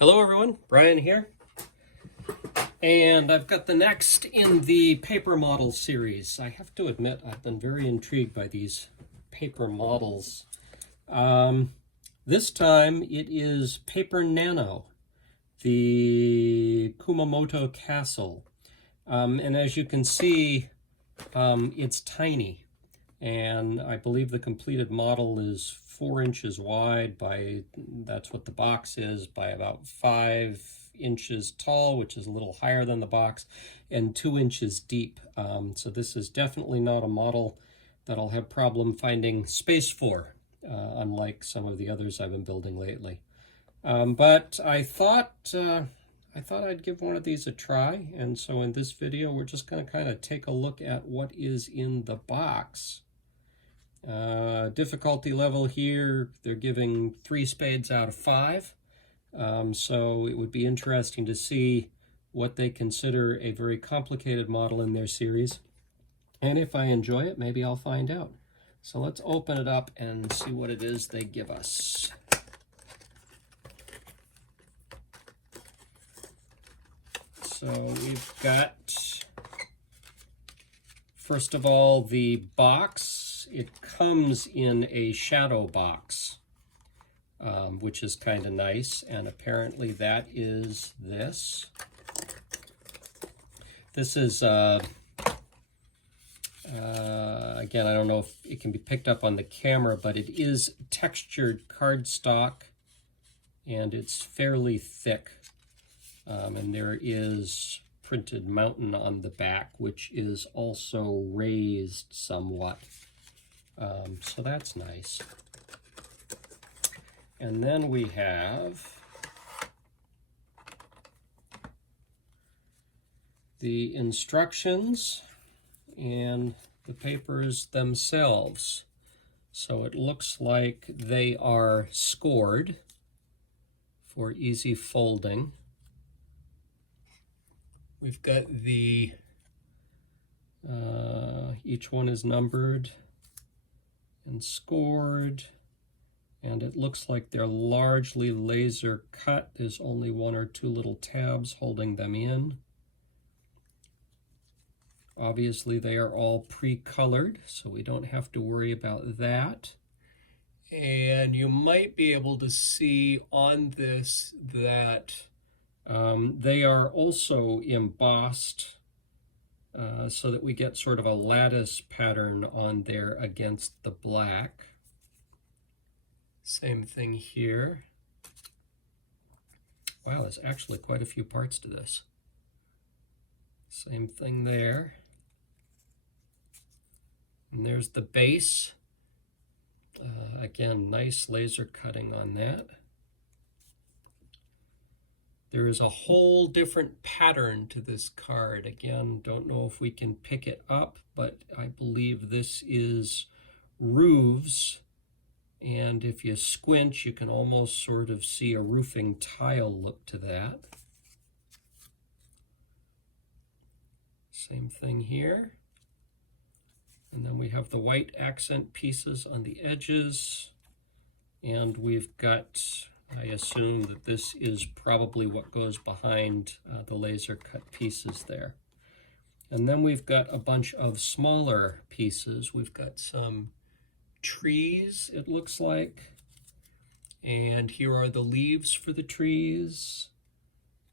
Hello everyone, Brian here, and I've got the next in the paper model series. I have to admit I've been very intrigued by these paper models. This time it is paper Nano, the Kumamoto castle, and as you can see, it's tiny, and I believe the completed model is 4 inches wide by, that's what the box is, by about 5 inches tall, which is a little higher than the box, and 2 inches deep. So this is definitely not a model that I'll have problem finding space for, unlike some of the others I've been building lately. But I thought I'd give one of these a try, and so in this video we're just going to kind of take a look at what is in the box. Difficulty level here, they're giving 3 spades out of 5. So it would be interesting to see what they consider a very complicated model in their series. And if I enjoy it, maybe I'll find out. So let's open it up and see what it is they give us. So we've got, first of all, the box. It comes in a shadow box, which is kind of nice, and apparently that is this. This is, again, I don't know if it can be picked up on the camera, but it is textured cardstock, and it's fairly thick. And there is printed mountain on the back, which is also raised somewhat. So that's nice. And then we have the instructions and the papers themselves. So it looks like they are scored for easy folding. We've got the, each one is numbered and scored, and it looks like they're largely laser cut. There's only 1 or 2 little tabs holding them in. Obviously they are all pre-colored, so we don't have to worry about that. And you might be able to see on this that they are also embossed so that we get sort of a lattice pattern on there against the black. Same thing here. Wow, there's actually quite a few parts to this. Same thing there. And there's the base. Again, nice laser cutting on that. There is a whole different pattern to this card. Again, don't know if we can pick it up, but I believe this is roofs. And if you squint, you can almost sort of see a roofing tile look to that. Same thing here. And then we have the white accent pieces on the edges. And we've got, I assume that this is probably what goes behind the laser cut pieces there. And then we've got a bunch of smaller pieces. We've got some trees, it looks like. And here are the leaves for the trees.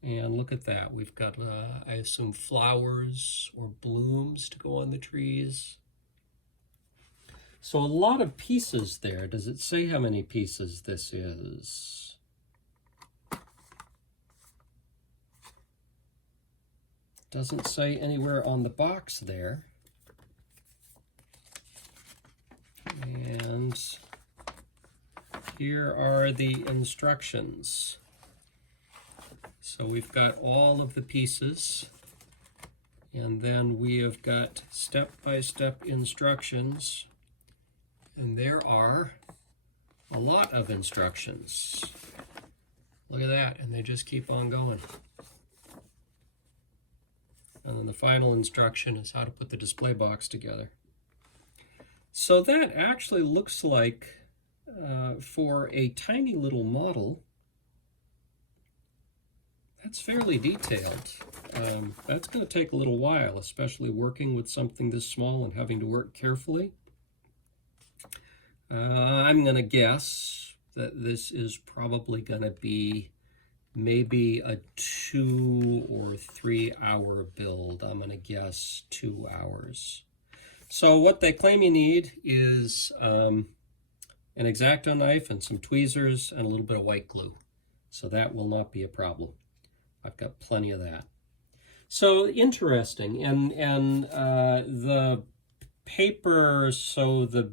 And look at that. We've got, I assume, flowers or blooms to go on the trees. So a lot of pieces there. Does it say how many pieces this is? Doesn't say anywhere on the box there. And here are the instructions. So we've got all of the pieces, and then we have got step-by-step instructions. And there are a lot of instructions. Look at that, and they just keep on going. And then the final instruction is how to put the display box together. So that actually looks like, for a tiny little model, That's fairly detailed. That's going to take a little while, especially working with something this small and having to work carefully. I'm going to guess that this is probably going to be maybe a 2 or 3 hour build. I'm going to guess 2 hours. So what they claim you need is an X-Acto knife and some tweezers and a little bit of white glue. So that will not be a problem. I've got plenty of that. So interesting, and the paper, so the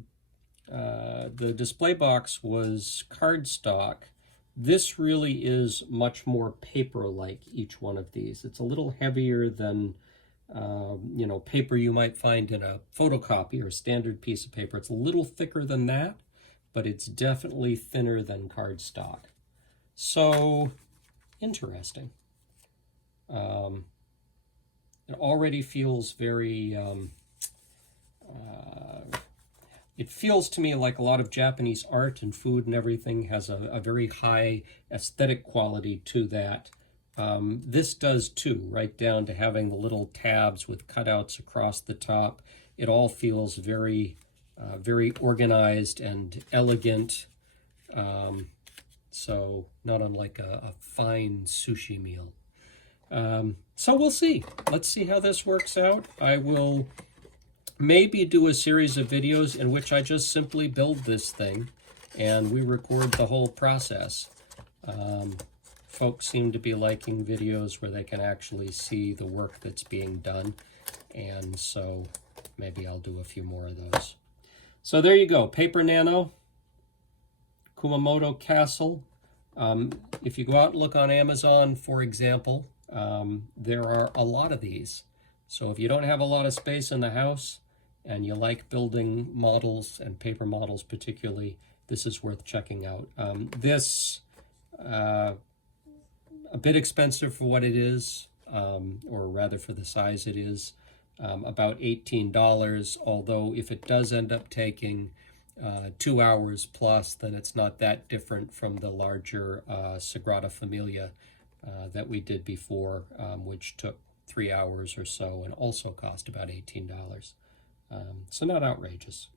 display box was cardstock. This really is much more paper-like, each one of these. It's a little heavier than you know, paper you might find in a photocopy or a standard piece of paper. It's a little thicker than that, but it's definitely thinner than cardstock. So interesting. It already feels very, it feels to me like a lot of Japanese art and food and everything has a very high aesthetic quality to that. This does too, right down to having the little tabs with cutouts across the top. It all feels very, very organized and elegant. So not unlike a fine sushi meal. So we'll see. Let's see how this works out. I will maybe do a series of videos in which I just simply build this thing and we record the whole process. Folks seem to be liking videos where they can actually see the work that's being done, and so maybe I'll do a few more of those. So there you go, Paper Nano, Kumamoto Castle. If you go out and look on Amazon, for example, there are a lot of these. So if you don't have a lot of space in the house and you like building models and paper models particularly, this is worth checking out. This, a bit expensive for what it is, or rather for the size it is, about $18, although if it does end up taking 2 hours plus, then it's not that different from the larger Sagrada Familia that we did before, which took 3 hours or so and also cost about $18. So not outrageous.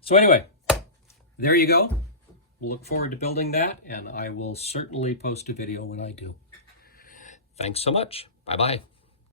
So anyway, there you go. We'll look forward to building that, and I will certainly post a video when I do. Thanks so much. Bye-bye.